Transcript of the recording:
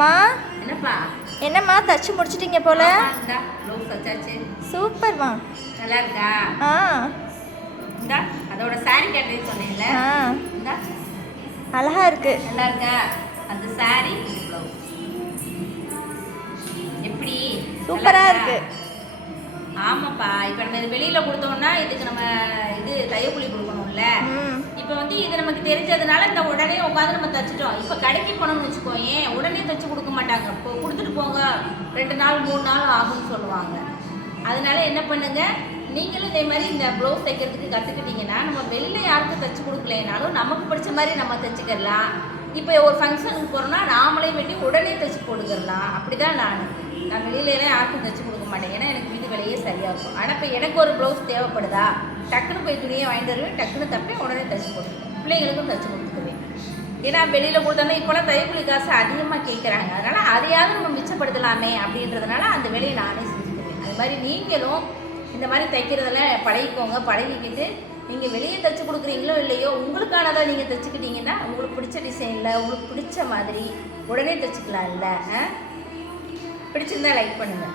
மா என்னப்பா என்னம்மா தச்சு முடிச்சிட்டீங்க போல. இந்தா ப்ளவுஸ் தச்சாச்சு. சூப்பர்மா. நல்லா இருக்கா? இந்தா அதோட சாரி கட்டுறது சொன்னேன்ல. இந்தா அழகா இருக்கு. நல்லா இருக்கா? அந்த சாரி ப்ளவுஸ் எப்படி சூப்பரா இருக்கு. ஆமாப்பா, இப்போ நம்ம இது வெளியில் கொடுத்தோம்னா இதுக்கு நம்ம இது தையக்கூலி கொடுக்கணும்ல. இப்போ வந்து இது நமக்கு தெரிஞ்சதுனால இந்த உடனே உட்காந்து நம்ம தைச்சிட்டோம். இப்போ கடைக்கு போனோம்னு வச்சுக்கோயேன், உடனே தைச்சு கொடுக்க மாட்டாங்க. இப்போ கொடுத்துட்டு போங்க 2 நாள் 3 நாள் ஆகும்னு சொல்லுவாங்க. அதனால என்ன பண்ணுங்க, நீங்களும் இதே மாதிரி இந்த ப்ளவுஸ் தைக்கிறதுக்கு கற்றுக்கிட்டீங்கன்னா நம்ம வெளியில் யாருக்கும் தைச்சி கொடுக்கலைனாலும் நமக்கு பிடிச்ச மாதிரி நம்ம தைச்சிக்கலாம். இப்போ ஒரு ஃபங்க்ஷனுக்கு போகிறோம்னா நாமளே வெட்டி உடனே தைச்சி போட்டுக்கிடலாம். அப்படி தான் நான் வெளியிலலாம் யாருக்கும் தைச்சி கொடுக்க மாட்டேன். ஏன்னா எனக்கு வீட்டு வேலையே சரியாக இருக்கும். ஆனால் இப்போ எனக்கு ஒரு ப்ளவுஸ் தேவைப்படுதா, டக்குன்னு போய் துணியை வாங்கிட்டு வருவேன், டக்குன்னு தப்பேன், உடனே தைச்சி போட்டுருவேன். பிள்ளைங்களுக்கும் தைச்சி கொடுத்துக்குவேன். ஏன்னா வெளியில் கொடுத்தோன்னா இப்போலாம் தையக்கூலி காசு அதிகமாக கேட்குறாங்க. அதனால் அதையாவது நம்ம மிச்சப்படுத்தலாமே அப்படின்றதுனால அந்த வேலையை நானே செஞ்சுக்குவேன். அது மாதிரி நீங்களும் இந்த மாதிரி தைக்கிறதெல்லாம் பழகிக்கோங்க. பழகிக்கிட்டு நீங்கள் வெளியே தைச்சி கொடுக்குறீங்களோ இல்லையோ, உங்களுக்கானதாக நீங்கள் தைச்சிக்கிட்டீங்கன்னா உங்களுக்கு பிடிச்ச டிசைனில் உங்களுக்கு பிடிச்ச மாதிரி உடனே தைச்சிக்கலாம். இல்லை பிடிச்சிருந்தா லைக் பண்ணுங்கள்.